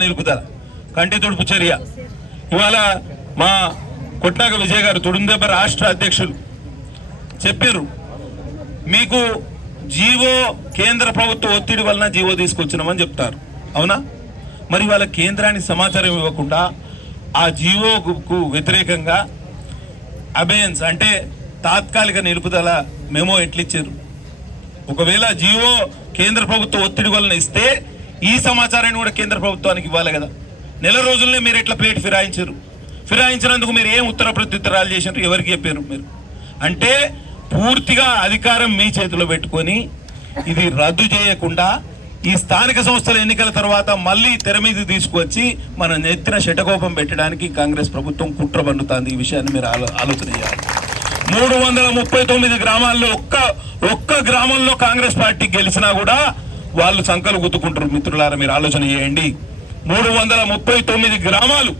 నిలుపుదల కంటి తుడుపు చర్య ఇవాళ మా కొట్నాక విజయ్ గారు తుడుందెబ్బ రాష్ట్ర అధ్యక్షులు చెప్పారు. మీకు జీవో కేంద్ర ప్రభుత్వ ఒత్తిడి వలన జీవో తీసుకొచ్చినామని చెప్తారు, అవునా? మరి వాళ్ళ కేంద్రానికి సమాచారం ఇవ్వకుండా ఆ జీవోకు వ్యతిరేకంగా అబేయన్స్ అంటే తాత్కాలిక నిలుపుదల మెమో ఎట్లిచ్చారు? ఒకవేళ జీవో కేంద్ర ప్రభుత్వ ఒత్తిడి వలన ఇస్తే ఈ సమాచారాన్ని కూడా కేంద్ర ప్రభుత్వానికి ఇవ్వాలి కదా. నెల రోజులనే మీరు ఎట్లా ప్లేట్ ఫిరాయించినందుకు మీరు ఏం ఉత్తర ప్రత్యుత్తరాలు చేసినారు, ఎవరికి చెప్పారు మీరు? అంటే పూర్తిగా అధికారం మీ చేతిలో పెట్టుకొని ఇది రద్దు చేయకుండా ఈ స్థానిక సంస్థల ఎన్నికల తర్వాత మళ్ళీ తెర మీద తీసుకువచ్చి మన నెత్తిన శటకోపం పెట్టడానికి కాంగ్రెస్ ప్రభుత్వం కుట్ర పన్నుతుంది. ఈ విషయాన్ని మీరు ఆలోచన చేయాలి. 339 గ్రామాల్లో ఒక్క గ్రామంలో కాంగ్రెస్ పార్టీ గెలిచినా కూడా వాళ్ళు సంకలు గుద్దుకుంటారు. మిత్రులారా, మీరు ఆలోచన చేయండి. 339 గ్రామాలు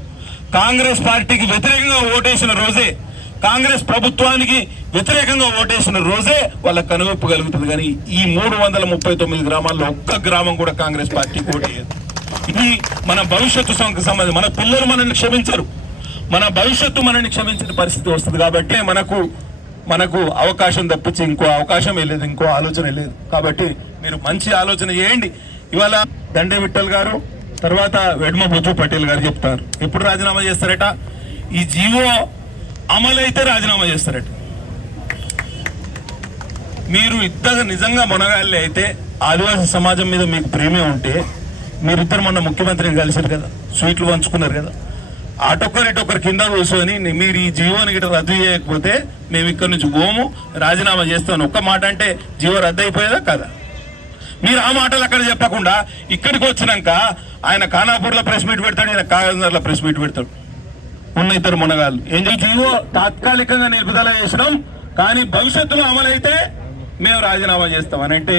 కాంగ్రెస్ పార్టీకి వ్యతిరేకంగా ఓటేసిన రోజే, కాంగ్రెస్ ప్రభుత్వానికి వ్యతిరేకంగా ఓటేసిన రోజే వాళ్ళకి కనువిప్పు కలుగుతుంది. కానీ ఈ 339 గ్రామాల్లో ఒక్క గ్రామం కూడా కాంగ్రెస్ పార్టీకి ఓటేయదు. ఇది మన భవిష్యత్తు సంబంధం. మన పిల్లలు మనల్ని క్షమించరు, మన భవిష్యత్తు మనల్ని క్షమించిన పరిస్థితి వస్తుంది. కాబట్టి మనకు అవకాశం తప్పించి ఇంకో అవకాశమే లేదు, ఇంకో ఆలోచన లేదు. కాబట్టి మీరు మంచి ఆలోచన చేయండి. ఇవాళ దండే విఠల్ గారు, తర్వాత వెడ్మ బుజ్జు పటేల్ గారు చెప్తారు ఎప్పుడు రాజీనామా చేస్తారట. ఈ జీవో అమలైతే రాజీనామా చేస్తారట. మీరు ఇద్దరు నిజంగా మునగాళ్ళే అయితే, ఆదివాసీ సమాజం మీద మీకు ప్రేమే ఉంటే, మీరిద్దరు మొన్న ముఖ్యమంత్రిని కలిసారు కదా, స్వీట్లు పంచుకున్నారు కదా, అటొక్కరు కింద కూర్చొని మీరు ఈ జీవోని గిట్ట రద్దు చేయకపోతే మేము ఇక్కడి నుంచి పోము, రాజీనామా చేస్తాను ఒక్క మాట అంటే జీవో రద్దు అయిపోయేదా కదా? మీరు ఆ మాటలు అక్కడ చెప్పకుండా ఇక్కడికి వచ్చినాక ఆయన ఖానాపూర్లో ప్రెస్ మీట్ పెడతాడు, ఆయన కాగజ్నగర్లో ప్రెస్ మీట్ పెడతాడు. ఉన్న ఇద్దరు మునగాళ్ళు ఏం జీవో తాత్కాలికంగా నిలుపుదల చేసినాం, కానీ భవిష్యత్తులో అమలైతే మేము రాజీనామా చేస్తాం అని అంటే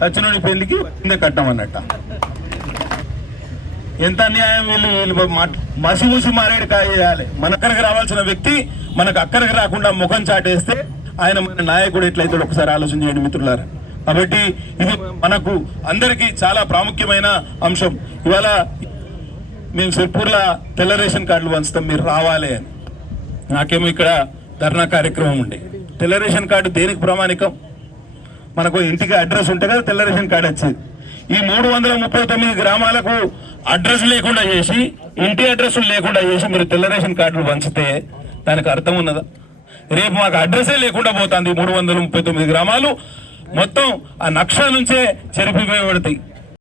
సచ్చినోడి పెళ్లికి కింద కట్టామన్నట్ట. ఎంత అన్యాయం! వీళ్ళు మసిమూసి మారేడు కాయ చేయాలి. మన అక్కడికి రావాల్సిన వ్యక్తి మనకు అక్కడికి రాకుండా ముఖం చాటేస్తే ఆయన మన నాయకుడు ఎట్లయితే ఒకసారి ఆలోచన చేయండి మిత్రులారా. కాబట్టి ఇది మనకు అందరికీ చాలా ప్రాముఖ్యమైన అంశం. ఇవాళ మేము సిర్పూర్లో తెల్ల రేషన్ కార్డులు పంచుతాం, మీరు రావాలి అని. నాకేమో ఇక్కడ ధర్నా కార్యక్రమం ఉండే. తెల్ల రేషన్ కార్డు దేనికి ప్రామాణికం? మనకు ఇంటికి అడ్రస్ ఉంటే కదా తెల్ల రేషన్ కార్డు వచ్చేది. ఈ 339 గ్రామాలకు అడ్రస్ లేకుండా చేసి, ఇంటి అడ్రస్లు లేకుండా చేసి మీరు తెల్ల రేషన్ కార్డులు పంచితే దానికి అర్థం ఉన్నదా? రేపు మాకు అడ్రస్సే లేకుండా పోతుంది. 339 గ్రామాలు మొత్తం ఆ నక్ష నుంచే చెరిపివేయబడతాయి.